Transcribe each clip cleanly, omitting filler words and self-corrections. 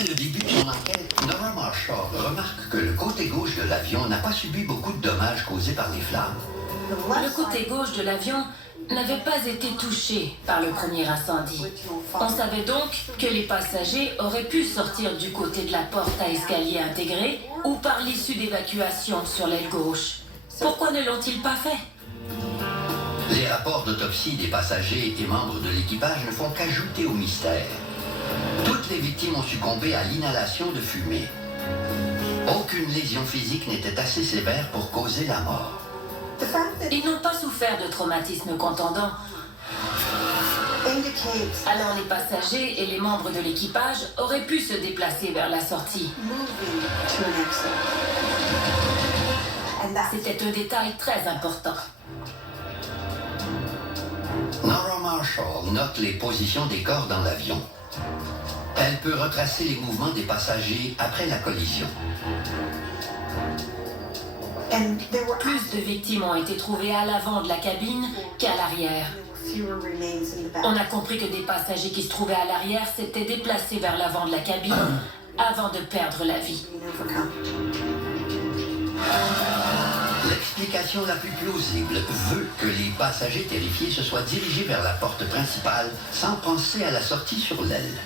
Dès le début de son enquête, Nora Marshall remarque que le côté gauche de l'avion n'a pas subi beaucoup de dommages causés par les flammes. Le côté gauche de l'avion n'avait pas été touché par le premier incendie. On savait donc que les passagers auraient pu sortir du côté de la porte à escalier intégré ou par l'issue d'évacuation sur l'aile gauche. Pourquoi ne l'ont-ils pas fait? Les rapports d'autopsie des passagers et membres de l'équipage ne font qu'ajouter au mystère. Toutes les victimes ont succombé à l'inhalation de fumée. Aucune lésion physique n'était assez sévère pour causer la mort. Ils n'ont pas souffert de traumatisme contondant. Alors les passagers et les membres de l'équipage auraient pu se déplacer vers la sortie. C'était un détail très important. Nora Marshall note les positions des corps dans l'avion. Elle peut retracer les mouvements des passagers après la collision. Plus de victimes ont été trouvées à l'avant de la cabine qu'à l'arrière. On a compris que des passagers qui se trouvaient à l'arrière s'étaient déplacés vers l'avant de la cabine avant de perdre la vie. L'explication la plus plausible veut que les passagers terrifiés se soient dirigés vers la porte principale sans penser à la sortie sur l'aile.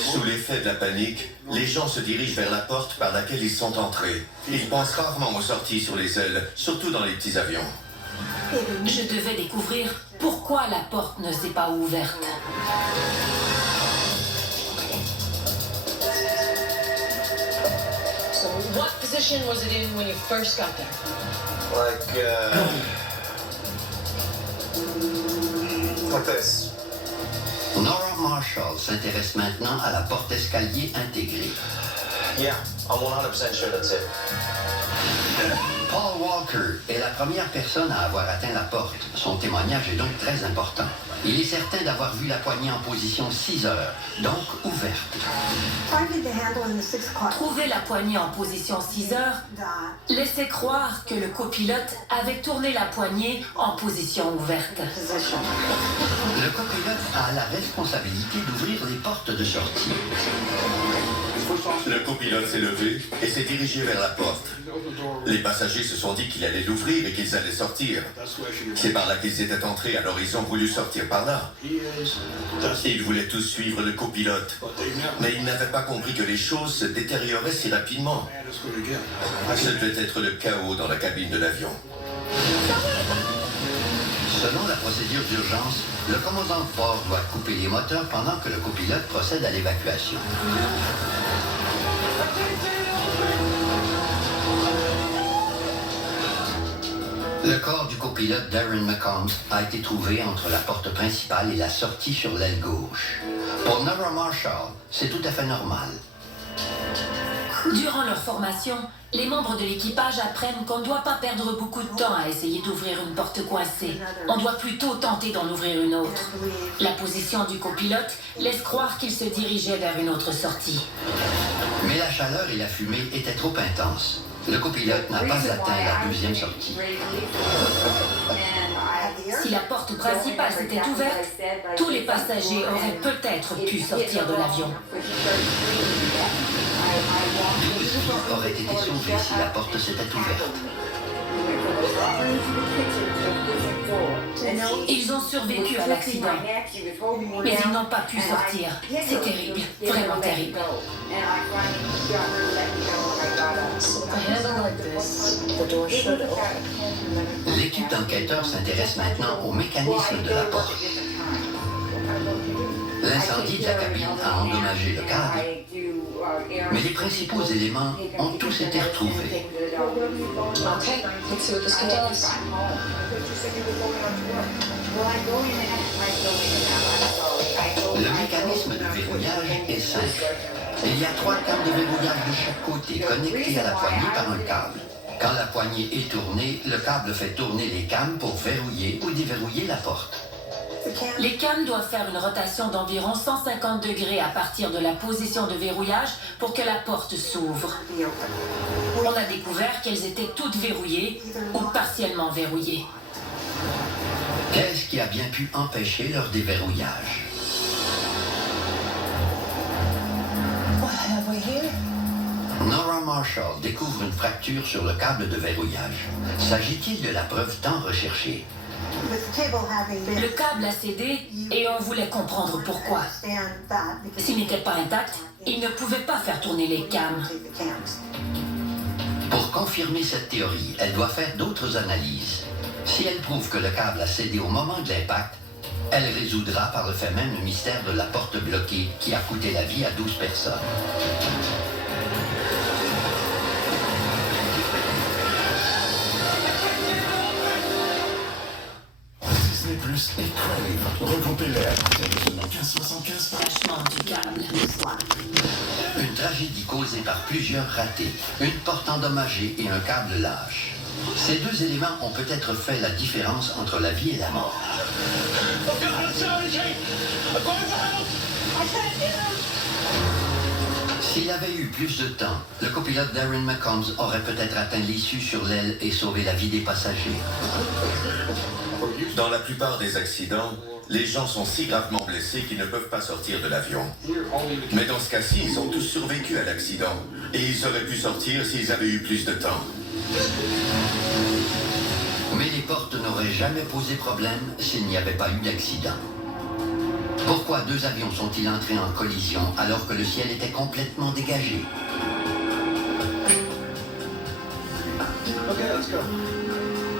Sous l'effet de la panique, les gens se dirigent vers la porte par laquelle ils sont entrés. Ils pensent rarement aux sorties sur les ailes, surtout dans les petits avions. Je devais découvrir pourquoi la porte ne s'est pas ouverte. So what position was it in when you first got there? Like this. Nora Marshall s'intéresse maintenant à la porte escalier intégrée. Yeah, I'm 100% sure that's it. Paul Walker est la première personne à avoir atteint la porte. Son témoignage est donc très important. Il est certain d'avoir vu la poignée en position 6 heures, donc ouverte. Trouver la poignée en position 6 heures laissait croire que le copilote avait tourné la poignée en position ouverte. Le copilote a la responsabilité d'ouvrir les portes de sortie. Le copilote s'est levé et s'est dirigé vers la porte. Les passagers se sont dit qu'il allait l'ouvrir et qu'ils allaient sortir. C'est par là qu'ils étaient entrés, alors ils ont voulu sortir par là. Ils voulaient tous suivre le copilote, mais ils n'avaient pas compris que les choses se détérioraient si rapidement. Ce devait être le chaos dans la cabine de l'avion. Selon la procédure d'urgence, le commandant de bord doit couper les moteurs pendant que le copilote procède à l'évacuation. Le corps du copilote Darren McCombs a été trouvé entre la porte principale et la sortie sur l'aile gauche. Pour Nora Marshall, c'est tout à fait normal. Durant leur formation, les membres de l'équipage apprennent qu'on ne doit pas perdre beaucoup de temps à essayer d'ouvrir une porte coincée. On doit plutôt tenter d'en ouvrir une autre. La position du copilote laisse croire qu'il se dirigeait vers une autre sortie. Mais la chaleur et la fumée étaient trop intenses. Le copilote n'a pas atteint la deuxième sortie. Si la porte principale s'était ouverte, tous les passagers auraient peut-être pu sortir de l'avion. 12 filles auraient été sauvées si la porte s'était ouverte. Ils ont survécu à l'accident, mais ils n'ont pas pu sortir. C'est terrible, vraiment terrible. L'équipe d'enquêteurs s'intéresse maintenant au mécanisme de la porte. L'incendie de la cabine a endommagé le câble, mais les principaux éléments ont tous été retrouvés. Okay, let's see what this can tell us. Le mécanisme de verrouillage est simple. Il y a 3 câbles de verrouillage de chaque côté connectés à la poignée par un câble. Quand la poignée est tournée, le câble fait tourner les cames pour verrouiller ou déverrouiller la porte. Les cames doivent faire une rotation d'environ 150 degrés à partir de la position de verrouillage pour que la porte s'ouvre. On a découvert qu'elles étaient toutes verrouillées ou partiellement verrouillées. Qu'est-ce qui a bien pu empêcher leur déverrouillage? What have we Marshall découvre une fracture sur le câble de verrouillage. S'agit-il de la preuve tant recherchée? Le câble a cédé et on voulait comprendre pourquoi. S'il n'était pas intact, il ne pouvait pas faire tourner les cams. Pour confirmer cette théorie, elle doit faire d'autres analyses. Si elle prouve que le câble a cédé au moment de l'impact, elle résoudra par le fait même le mystère de la porte bloquée qui a coûté la vie à 12 personnes. Disney Plus et Crave. Regroupez-les à partir de seulement 15,75 par Lâchement du câble. Une tragédie causée par plusieurs ratés, une porte endommagée et un câble lâche. Ces deux éléments ont peut-être fait la différence entre la vie et la mort. S'il avait eu plus de temps, le copilote Darren McCombs aurait peut-être atteint l'issue sur l'aile et sauvé la vie des passagers. Dans la plupart des accidents, les gens sont si gravement blessés qu'ils ne peuvent pas sortir de l'avion. Mais dans ce cas-ci, ils ont tous survécu à l'accident. Et ils auraient pu sortir s'ils avaient eu plus de temps. Mais les portes n'auraient jamais posé problème s'il n'y avait pas eu d'accident. Pourquoi deux avions sont-ils entrés en collision alors que le ciel était complètement dégagé?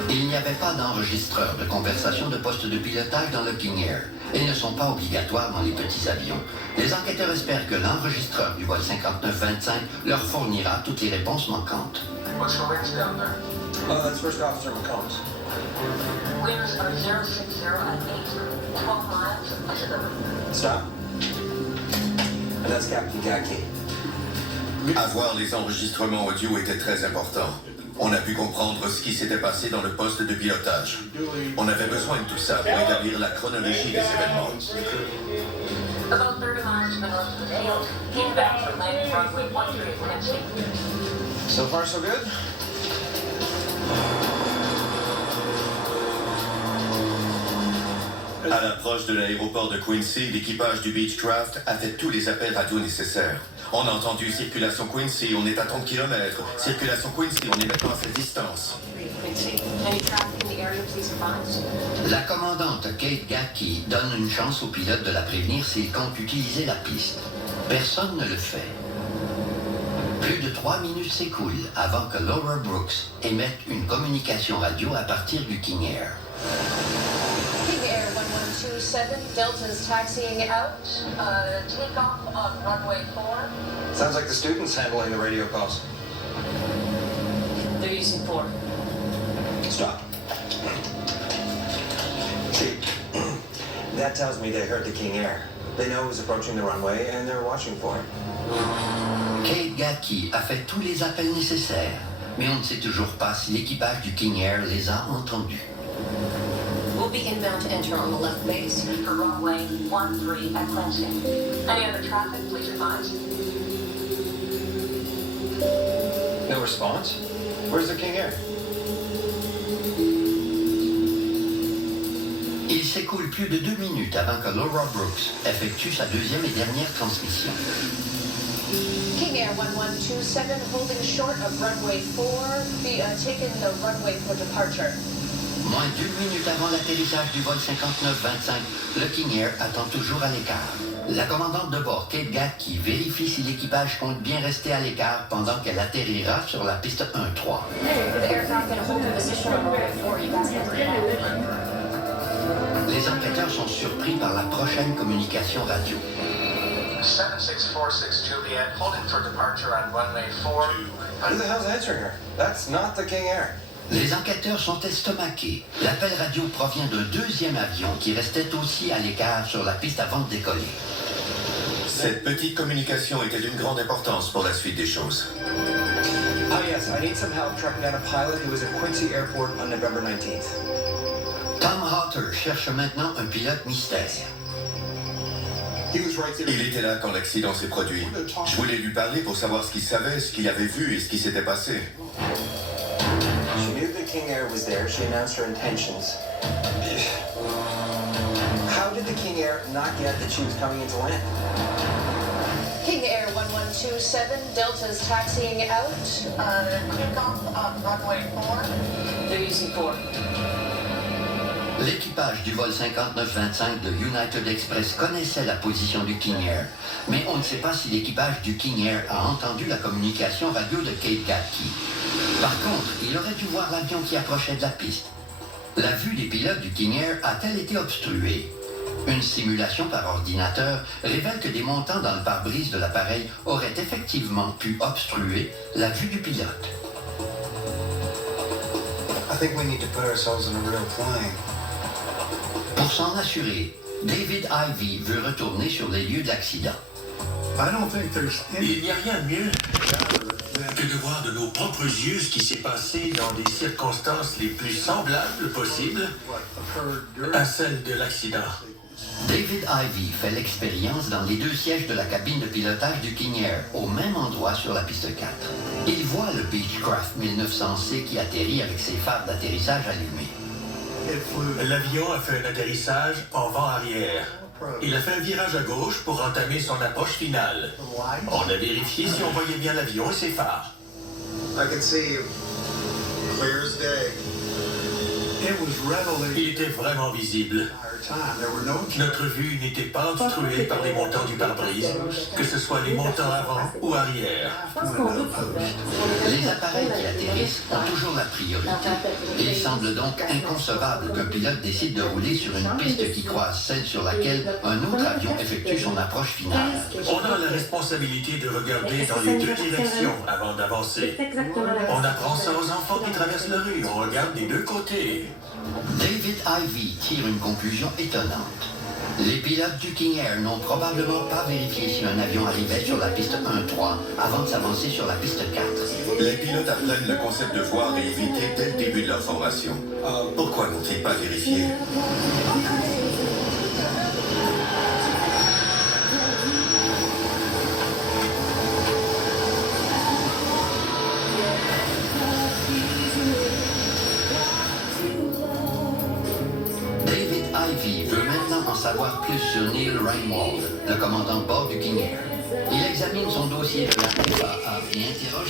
Il n'y avait pas d'enregistreur de conversation de poste de pilotage dans le King Air. Ils ne sont pas obligatoires dans les petits avions. Les enquêteurs espèrent que l'enregistreur du vol 5925 leur fournira toutes les réponses manquantes. What's the winds down there? Oh, that's First Officer McCombs. Winds are 060 at 12 miles. Stop. And that's Captain Gaki. Avoir les enregistrements audio était très important. On a pu comprendre ce qui s'était passé dans le poste de pilotage. On avait besoin de tout ça pour établir la chronologie des événements. About 30 miles north of the field, feedback from landing runway 13 Quincy. So far, so good? À l'approche de l'aéroport de Quincy, l'équipage du Beechcraft a fait tous les appels radio nécessaires. On a entendu circulation Quincy, on est à 30 km. Circulation Quincy, on est maintenant à cette distance. Any traffic in the area, please advise. La commandante Kate Gacki donne une chance au pilote de la prévenir s'il compte utiliser la piste. Personne ne le fait. Plus de 3 minutes s'écoulent avant que Laura Brooks émette une communication radio à partir du King Air. King Air 1127, Delta's taxiing out. Take off on runway 4. Sounds like the students handling the radio calls. They're using 4. Stop. See, that tells me they heard the King Air. They know who's approaching the runway and they're watching for him. Kate Gacki a fait tous les appels nécessaires, mais on ne sait toujours pas si l'équipage du King Air les a entendus. We'll be inbound to enter on the left base for runway 13 at Quincy. Any other traffic, please advise. No response? Where's the King Air? Il s'écoule plus de 2 minutes avant que Laura Brooks effectue sa deuxième et dernière transmission. King Air 1127 holding short of runway 4, taking the runway for departure. Moins d'1 minute avant l'atterrissage du vol 5925, le King Air attend toujours à l'écart. La commandante de bord, Kate Gacki, vérifie si l'équipage compte bien rester à l'écart pendant qu'elle atterrira sur la piste 1-3. The aircraft can hold a position on runway 4, you guys can clear out. Les enquêteurs sont surpris par la prochaine communication radio. 7646 Juliet, holding for departure on runway 4. Who the hell's answering her? That's not the King Air. Les enquêteurs sont estomaqués. L'appel radio provient d'un deuxième avion qui restait aussi à l'écart sur la piste avant de décoller. Cette petite communication était d'une grande importance pour la suite des choses. Oh yes, I need some help tracking down a pilot who was at Quincy Airport on November 19th. Tom Hotter cherche maintenant un pilote mystère. Il était là quand l'accident s'est produit. Je voulais lui parler pour savoir ce qu'il savait, ce qu'il avait vu et ce qui s'était passé. She knew the King Air was there. She announced her intentions. How did the King Air not get that she was coming into land? King Air 112 127, Delta's taxiing out. Click on runway 4. They're using 4. L'équipage du vol 5925 de United Express connaissait la position du King Air, mais on ne sait pas si l'équipage du King Air a entendu la communication radio de Cape Gatki. Par contre, il aurait dû voir l'avion qui approchait de la piste. La vue des pilotes du King Air a-t-elle été obstruée? Une simulation par ordinateur révèle que des montants dans le pare-brise de l'appareil auraient effectivement pu obstruer la vue du pilote. I think we need to put ourselves in a real plane. Pour s'en assurer, David Ivey veut retourner sur les lieux de l'accident. Il n'y a rien de mieux que de voir de nos propres yeux ce qui s'est passé dans des circonstances les plus semblables possibles à celles de l'accident. David Ivey fait l'expérience dans les deux sièges de la cabine de pilotage du King Air, au même endroit sur la piste 4. Il voit le Beechcraft 1900C qui atterrit avec ses phares d'atterrissage allumés. L'avion a fait un atterrissage en vent arrière. Il a fait un virage à gauche pour entamer son approche finale. On a vérifié si on voyait bien l'avion et ses phares. I can see you. Clear as day. Il était vraiment visible. Notre vue n'était pas obstruée par les montants du pare-brise, que ce soit les montants avant ou arrière. Les appareils qui atterrissent ont toujours la priorité. Il semble donc inconcevable qu'un pilote décide de rouler sur une piste qui croise celle sur laquelle un autre avion effectue son approche finale. On a la responsabilité de regarder dans les deux directions avant d'avancer. On apprend ça aux enfants qui traversent la rue. On regarde des deux côtés. David Ivey tire une conclusion étonnante. Les pilotes du King Air n'ont probablement pas vérifié si un avion arrivait sur la piste 1-3 avant de s'avancer sur la piste 4. Les pilotes apprennent le concept de voir et éviter dès le début de leur formation. Pourquoi n'ont-ils pas vérifié? Ivey veut maintenant en savoir plus sur Neil Reinwald, le commandant de bord du King Air. Il examine son dossier de la FAA et interroge